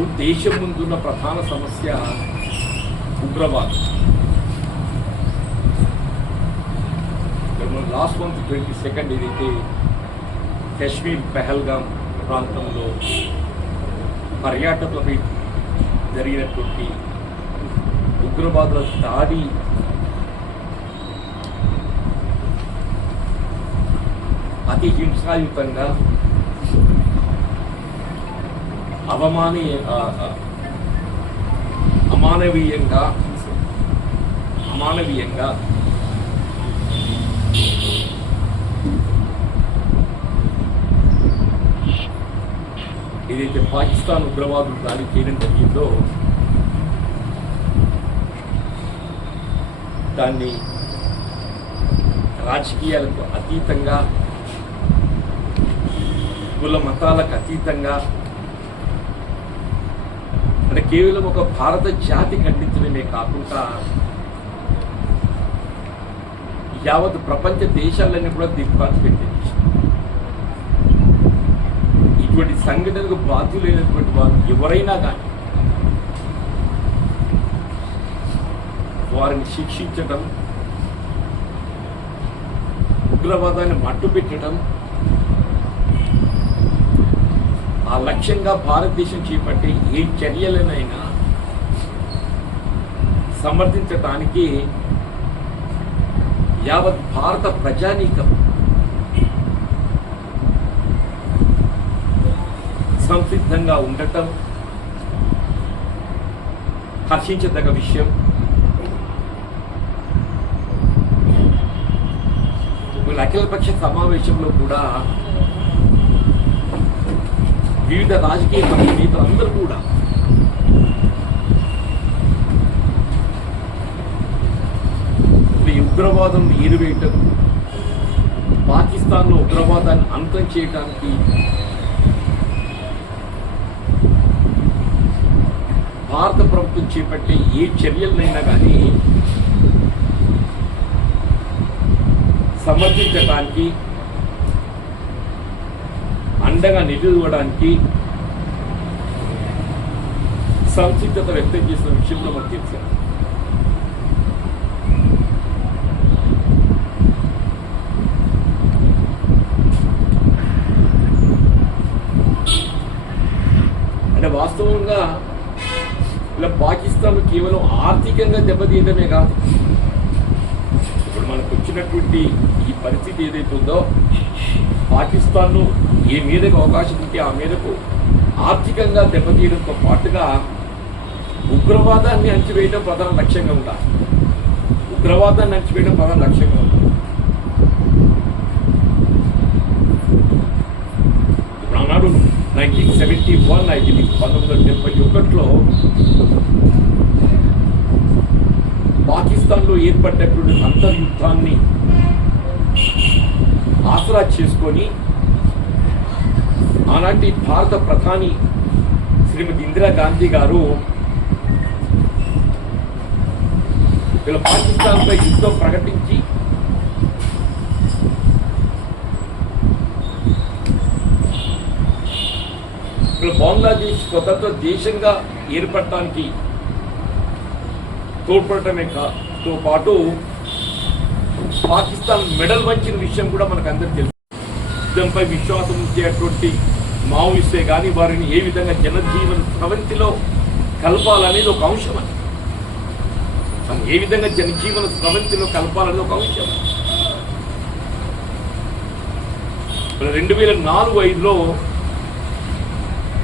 ఇప్పుడు దేశం ముందున్న ప్రధాన సమస్య ఉగ్రవాదం. లాస్ట్ మంత్ 22 ఏదైతే కాశ్మీర్ పెహల్గాం ప్రాంతంలో పర్యాటకులపై జరిగినటువంటి ఉగ్రవాదుల దాడి అతి హింసాయుతంగా అమానవీయంగా ఏదైతే పాకిస్తాన్ ఉగ్రవాదులు దాడి చేయడం జరిగిందో దాన్ని రాజకీయాలకు అతీతంగా, కుల మతాలకు అతీతంగా, అంటే కేవలం ఒక భారత జాతి ఖండించడమే కాకుండా యావత్ ప్రపంచ దేశాలన్నీ కూడా దిగ్బాతి పెట్టింది. ఇటువంటి సంఘటనకు బాధ్యులైనటువంటి వారు ఎవరైనా కానీ వారిని శిక్షించడం, ఉగ్రవాదాన్ని మట్టుపెట్టడం ఆ లక్ష్యంగా భారతదేశం చేపట్టే ఏ చర్యలనైనా సమర్థించడానికి యావత్ భారత ప్రజానీకం సంసిద్ధంగా ఉండటం హర్షించదగ్గ విషయం. అఖిలపక్ష సమావేశంలో కూడా వివిధ రాజకీయ పార్టీ నేతలందరూ కూడా ఈ ఉగ్రవాదం ఏరువేయటం, పాకిస్తాన్లో ఉగ్రవాదాన్ని అంతం చేయడానికి భారత ప్రభుత్వం చేపట్టే ఏ చర్యలనైనా కానీ సమర్థించడానికి, అండగా నిలవడానికి సంసిద్ధత వ్యక్తం చేసిన విషయంలో మనకు తెలుసు. అంటే వాస్తవంగా ఇలా పాకిస్తాన్ కేవలం ఆర్థికంగా దెబ్బతీయడమే కాదు, ఇప్పుడు మనకు వచ్చినటువంటి ఈ పరిస్థితి ఏదైతే ఉందో పాకిస్తాన్ను ఏ మేరకు అవకాశం ఉంటే ఆ మేరకు ఆర్థికంగా దెబ్బతీయడంతో పాటుగా ఉగ్రవాదాన్ని అణచివేయడం ప్రధాన లక్ష్యంగా ఉండాలి. ఉగ్రవాదాన్ని అణచివేయడం ప్రధాన లక్ష్యంగా ఉండాలి. ఇప్పుడు ఆనాడు 1971 ఐదు 1971లో పాకిస్తాన్లో ఏర్పడినటువంటి అంతర్యుద్ధాన్ని ఆసరా చేసుకొని ఆనాటి భారత ప్రధాని శ్రీమతి ఇందిరాగాంధీ గారు వీళ్ళ పాకిస్తాన్పై యుద్ధం ప్రకటించి వీళ్ళు బంగ్లాదేశ్ స్వతంత్ర దేశంగా ఏర్పడటానికి తోడ్పడటమే తో పాటు పాకిస్తాన్ మెడల్ వంచిన విషయం కూడా మనకు అందరికీ తెలుసు. యుద్ధంపై విశ్వాసం ఉంచేటువంటి మావోయిస్టే కానీ వారిని ఏ విధంగా జనజీవన స్రవంతిలో కలపాలనేది ఒక అంశం. అని ఏ విధంగా జనజీవన స్రవంతిలో కలపాలనేది ఒక అంశం. 2004-05లో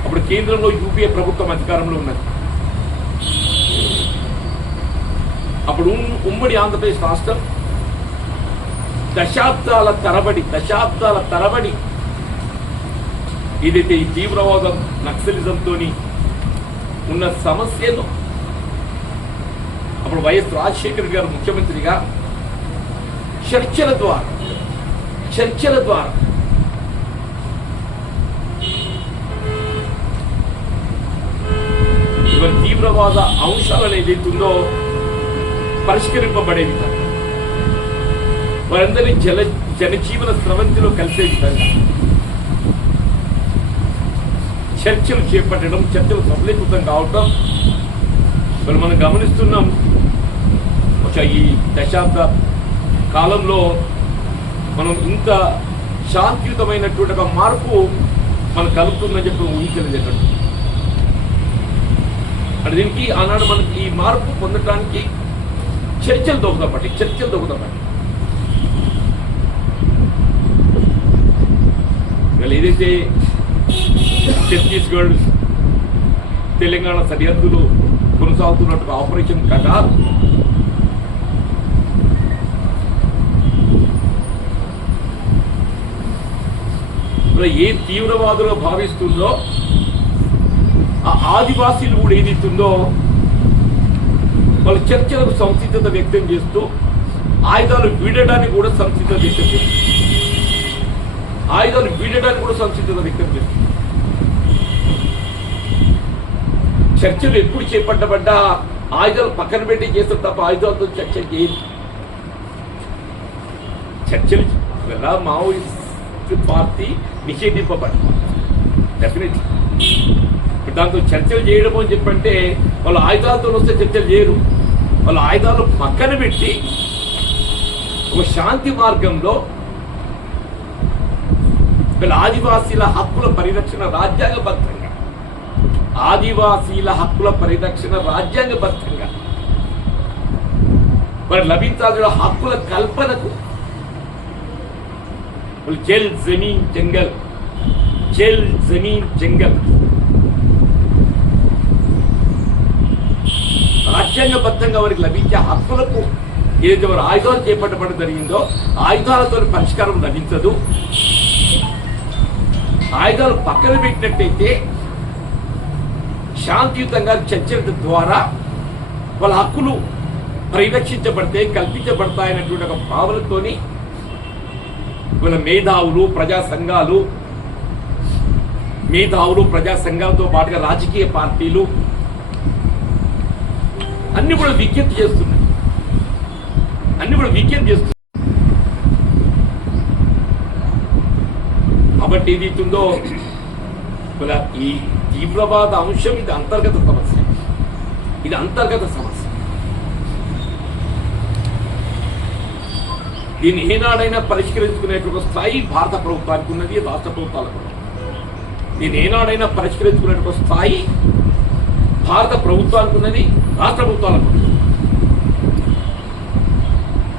అప్పుడు కేంద్రంలో యూపీఏ ప్రభుత్వం అధికారంలో ఉన్నది. అప్పుడు ఉమ్మడి ఆంధ్రప్రదేశ్ రాష్ట్రం దశాబ్దాల తరబడి ఏదైతే ఈ తీవ్రవాదం నక్సలిజంతో ఉన్న సమస్యను అప్పుడు వైఎస్ రాజశేఖర్ గారు ముఖ్యమంత్రిగా చర్చల ద్వారా ఇవన్నీ తీవ్రవాద అంశాలను ఏదైతుందో పరిష్కరింపబడే విధంగా వారందరినీ జనజీవన స్రవంతిలో కలిసే విధంగా చర్చలు చేపట్టడం, చర్చలు సఫలీకృతం కావటం మనం గమనిస్తున్నాం. ఒక ఈ దశాబ్ద కాలంలో మనం ఇంత శాంతియుతమైనటువంటి ఒక మార్పు మనకు కలుగుతుందని చెప్పి ఊహించలేదు. అంటే దీనికి ఆనాడు మనకి ఈ మార్పు పొందడానికి చర్చలు దొరుకుతాపట్టి ఏదైతే ఛత్తీస్గఢ్ తెలంగాణ సరిహద్దులు కొనసాగుతున్నట్టు ఆపరేషన్ కగార్ ఏ తీవ్రవాదులు భావిస్తుందో ఆ ఆదివాసీలు కూడా ఏదైతుందో వాళ్ళ చర్చలకు సంసిద్ధత వ్యక్తం చేస్తూ ఆయుధాలు వీడడానికి కూడా సంసిద్ధత వ్యక్తం చేస్తుంది. చర్చలు ఎప్పుడు చేపట్టబడ్డా ఆయుధాలు పక్కన పెట్టి చేస్తారు తప్ప ఆయుధాలతో చర్చలు చేయరు. చర్చలు కదా మావోయిస్ట్ పార్టీ నిషేధింపబడింది డెఫినెట్లీ. దాంతో చర్చలు చేయడం అని చెప్పంటే వాళ్ళు ఆయుధాలతో వస్తే చర్చలు చేయరు. వాళ్ళు ఆయుధాలు పక్కన పెట్టి ఒక శాంతి మార్గంలో వీళ్ళ ఆదివాసీల హక్కుల పరిరక్షణ రాజ్యాంగబద్ధంగా మరి లభించాల్సిన హక్కుల కల్పనకు జల్ జమీన్ జంగల్ రాజ్యాంగబద్ధంగా వారికి లభించే హక్కులకు ఏదైతే వారు ఆయుధాలు చేపట్టబడడం జరిగిందో ఆయుధాలతో పరిష్కారం లభించదు. ఆయుధాలు పక్కన పెట్టినట్టయితే శాంతియుతంగా చర్చల ద్వారా వాళ్ళ హక్కులు పరిరక్షించబడతాయి, కల్పించబడతాయన్నటువంటి ఒక భావనతోని వీళ్ళ మేధావులు ప్రజా సంఘాలతో పాటుగా రాజకీయ పార్టీలు అన్ని కూడా విజ్ఞప్తి చేస్తున్నాయి. కాబట్టి ఇది ఉందో ఈ తీవ్రవాద అంశం ఇది అంతర్గత సమస్య. దీన్ని ఏనాడైనా పరిష్కరించుకునేటువంటి స్థాయి భారత ప్రభుత్వానికి ఉన్నది, రాష్ట్ర ప్రభుత్వాలకు ఉన్నది. దీన్ని ఏనాడైనా పరిష్కరించుకునేటువంటి స్థాయి భారత ప్రభుత్వానికి ఉన్నది, రాష్ట్ర ప్రభుత్వాలకు ఉన్నది.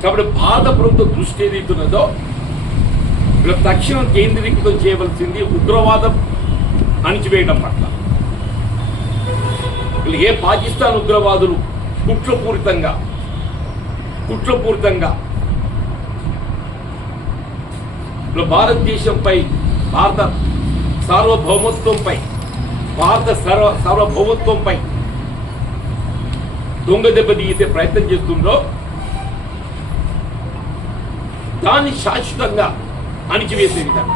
కాబట్టి భారత ప్రభుత్వం దృష్టి ఏదైతున్నదో తక్షణం కేంద్రీకృతం చేయవలసింది ఉగ్రవాదం అణిచివేయడం పట్ల. ఏ పాకిస్తాన్ ఉగ్రవాదులు కుట్రపూరితంగా భారతదేశంపై, భారత సార్వభౌమత్వంపై దొంగ దెబ్బ తీసే ప్రయత్నం చేస్తుందో దాన్ని శాశ్వతంగా అణిచివేసే విధంగా,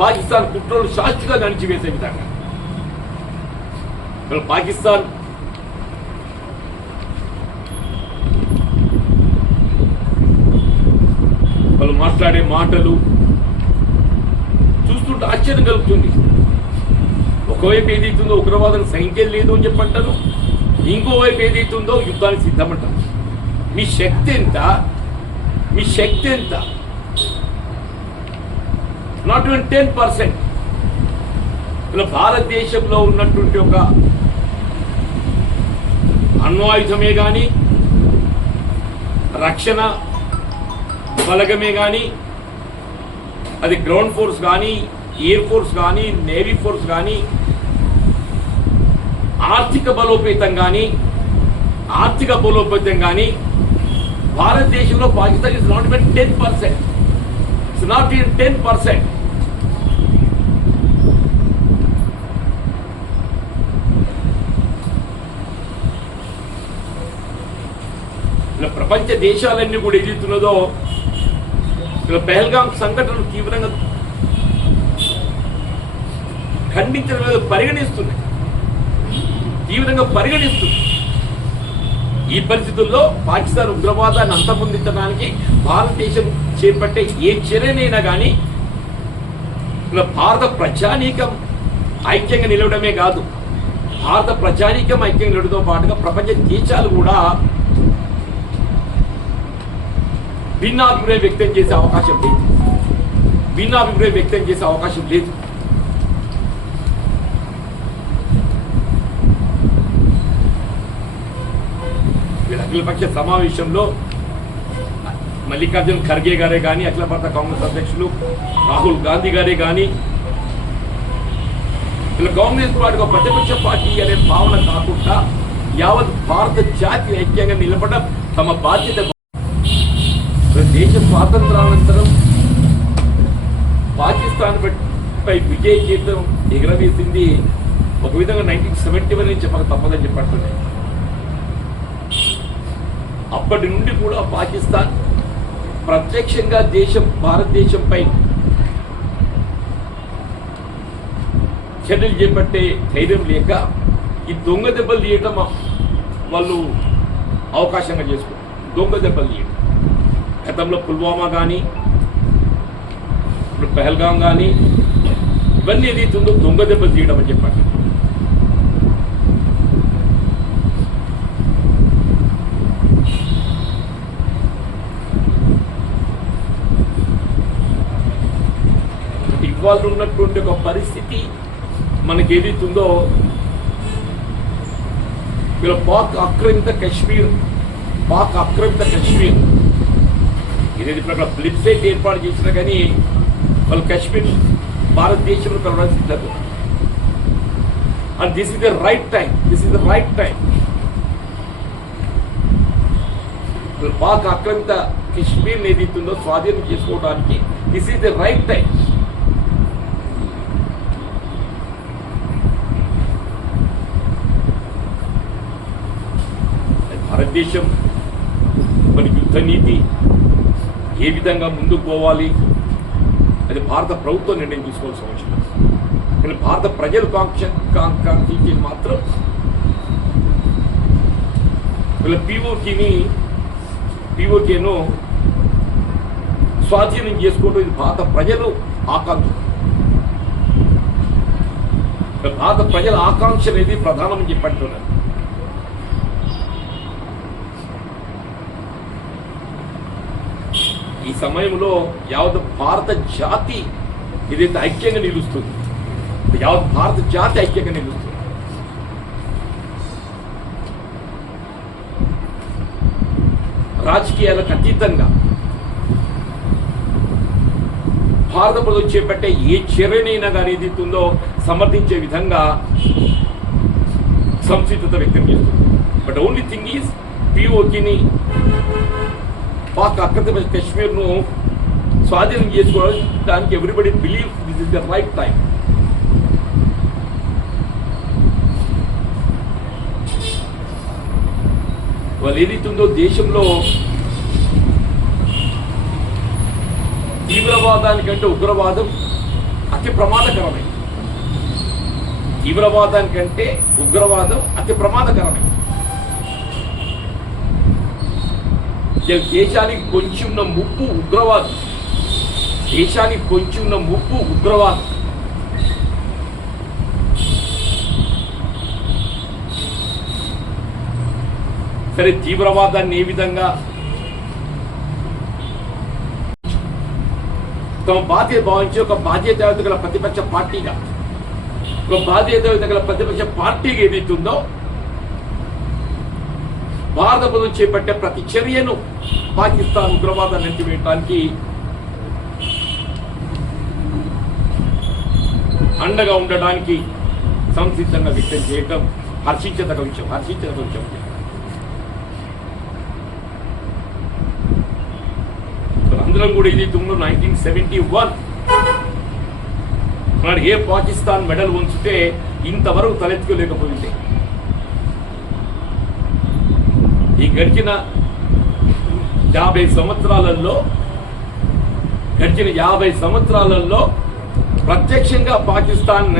పాకిస్తాన్ కుట్రలు శాశ్వతంగా అణిచివేసే విధంగా పాకిస్తాన్ వాళ్ళు మాట్లాడే మాటలు చూస్తుంటే ఆశ్చర్యం కలుగుతుంది. ఒకవైపు ఏదైతుందో ఉగ్రవాదం సైన్యం లేదు అని చెప్పంటారు, ఇంకోవైపు ఏదైతుందో యుద్ధానికి సిద్ధమంటారు. మీ శక్తి ఎంత? Not even 10%. ఇలా భారతదేశంలో ఉన్నటువంటి ఒక అణ్వాయుధమే కానీ, రక్షణ బలగమే కానీ, అది గ్రౌండ్ ఫోర్స్ కానీ, ఎయిర్ ఫోర్స్ కానీ, నేవీ ఫోర్స్ కానీ, ఆర్థిక బలోపేతం కానీ భారతదేశంలో Pakistan is not even 10%. It's not even 10%. ఇలా ప్రపంచ దేశాలన్నీ కూడా ఎదుగుతున్నదో ఇలా పెహల్గాం సంఘటనలు తీవ్రంగా ఖండించడం పరిగణిస్తున్నాయి. ఈ పరిస్థితుల్లో పాకిస్తాన్ ఉగ్రవాదాన్ని అంతమొందించడానికి భారతదేశం చేపట్టే ఏ చర్యనైనా కానీ భారత ప్రజానీకం ఐక్యంగా నిలవడమే కాదు, భారత ప్రజానీకం ఐక్యంగా నిలవడంతో పాటుగా ప్రపంచ దేశాలు కూడా భిన్నాభిప్రాయం వ్యక్తం చేసే అవకాశం లేదు. భిన్నాభిప్రాయం వ్యక్తం చేసే అవకాశం లేదు. అఖిలపక్ష సమావేశంలో మల్లికార్జున్ ఖర్గే గారే కానీ, అఖిల భారత కాంగ్రెస్ అధ్యక్షులు రాహుల్ గాంధీ గారే కానీ, ఇలా కాంగ్రెస్ పార్టీ ఒక ప్రతిపక్ష పార్టీ అనే భావన కాకుండా యావత్ భారత జాతి ఐక్యంగా నిలబడడం తమ బాధ్యత. దేశ స్వాతంత్రానంతరం పాకిస్తాన్ పై విజయ గీతం ఎగరవేసింది ఒక విధంగా 1971 నుంచి చెప్పక తప్పదని చెప్పంటున్నాయి. అప్పటి నుండి కూడా పాకిస్తాన్ ప్రత్యక్షంగా భారతదేశంపై చర్యలు చేపట్టే ధైర్యం లేక ఈ దొంగ దెబ్బలు తీయటం వాళ్ళు అవకాశంగా చేసుకుంటారు. దొంగ దెబ్బలు తీయటం గతంలో పుల్వామా కానీ, ఇప్పుడు పహల్గాం కానీ, ఇవన్నీ ఏదైతుందో దొంగ దెబ్బలు తీయడం అని చెప్పండి. ఇవాళ ఉన్నటువంటి ఒక పరిస్థితి మనకి ఏదైతుందో, వీళ్ళ పాక్ ఆక్రమిత కశ్మీర్ ఏదైతే ఇప్పుడు అక్కడ ఫ్లిప్ సైట్ ఏర్పాటు చేసినా కానీ వాళ్ళు కశ్మీర్ భారతదేశంలో కలవడానికి సిద్ధం. And this is the right time. Pak ఆక్రమిత కశ్మీర్ ఏదైతుందో స్వాధీనం చేసుకోవడానికి this is the right time. భారతదేశం మరి యుద్ధ నీతి ఏ విధంగా ముందుకు పోవాలి అది భారత ప్రభుత్వం నిర్ణయం తీసుకోవాల్సిన అవసరం. కానీ భారత ప్రజలు కాంక్షించేది మాత్రం వీళ్ళ పీఓకేను స్వాధీనం చేసుకోవడం. ఇది భారత ప్రజలు ఆకాంక్ష. భారత ప్రజల ఆకాంక్ష అనేది ప్రధానమని చెప్పంటున్నారు. ఈ సమయంలో యావత్ భారత జాతి ఏదైతే ఐక్యంగా నిలుస్తుంది, యావత్ భారత జాతి ఐక్యంగా నిలుస్తుంది. రాజకీయాలకు అతీతంగా భారత ప్రజలు చేపట్టే ఏ చర్యనైనా కానీ ఏదైతుందో సమర్థించే విధంగా సంసిద్ధత వ్యక్తం చేస్తుంది. బట్ ఓన్లీ థింగ్ ఈజ్ పిఓకేని పాక్ ఆక్రమిత కశ్మీర్ను స్వాధీనం చేసుకోవడానికి everybody believe this is the right time. వాళ్ళు ఏదైతుందో దేశంలో తీవ్రవాదానికంటే ఉగ్రవాదం అతి ప్రమాదకరమైంది. తీవ్రవాదానికంటే ఉగ్రవాదం అతి ప్రమాదకరమైంది. దేశానికి పొంచి ఉన్న ముప్పు ఉగ్రవాదం. సరే, తీవ్రవాదాన్ని ఏ విధంగా తమ బాధ్యత భావించి ఒక బాధ్యత గల ప్రతిపక్ష పార్టీగా ఏదైతుందో భారత ప్రభుత్వం చేపట్టే ప్రతి చర్యను పాకిస్తాన్ ఉగ్రవాదాన్ని అంటివేయడానికి అండగా ఉండడానికి సంసిద్ధంగా వ్యక్తం చేయడం హర్షించదగ్గ విషయం. అందరం కూడా ఏదైతే ఉందో 1971 మరి ఏ పాకిస్తాన్ మెడల్ ఉంచితే ఇంతవరకు తలెత్తుకోలేకపోయింది. ఈ గడిచిన 50 సంవత్సరాలలో ప్రత్యక్షంగా పాకిస్తాన్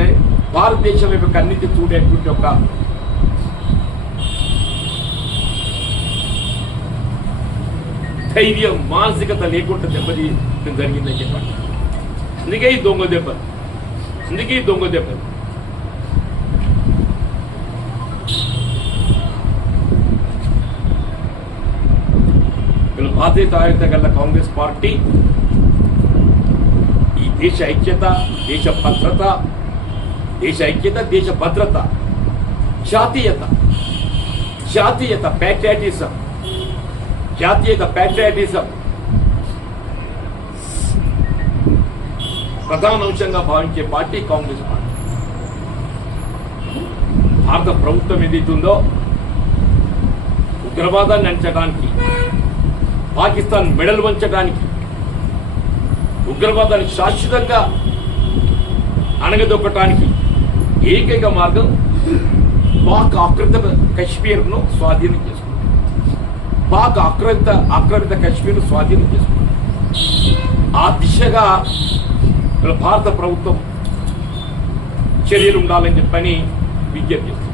భారతదేశం వైపు కన్నెత్తి చూడేటువంటి ఒక ధైర్యం, మానసికత లేకుండా జరిగిందని చెప్పండి. అందుకే ఈ దొంగ దెబ్బలు. బాధ్యతాయుత గల కాంగ్రెస్ పార్టీ ఈ దేశ ఐక్యత, దేశ భద్రత, దేశ భద్రత, జాతీయత ప్యాట్రియాటిజం ప్రధాన అంశంగా భావించే పార్టీ కాంగ్రెస్ పార్టీ. భారత ప్రభుత్వం ఏదైతుందో ఉగ్రవాదాన్ని అంచడానికి, పాకిస్తాన్ మెడలు వంచడానికి, ఉగ్రవాదాన్ని శాశ్వతంగా అణగదొక్కటానికి ఏకైక మార్గం పాక్ ఆక్రమిత కశ్మీర్ను స్వాధీనం చేసుకుంది. పాక్ ఆక్రమిత కశ్మీర్ను స్వాధీనం చేసుకుంది. ఆ దిశగా భారత ప్రభుత్వం చర్యలు ఉండాలని చెప్పని విజ్ఞప్తి చేస్తుంది.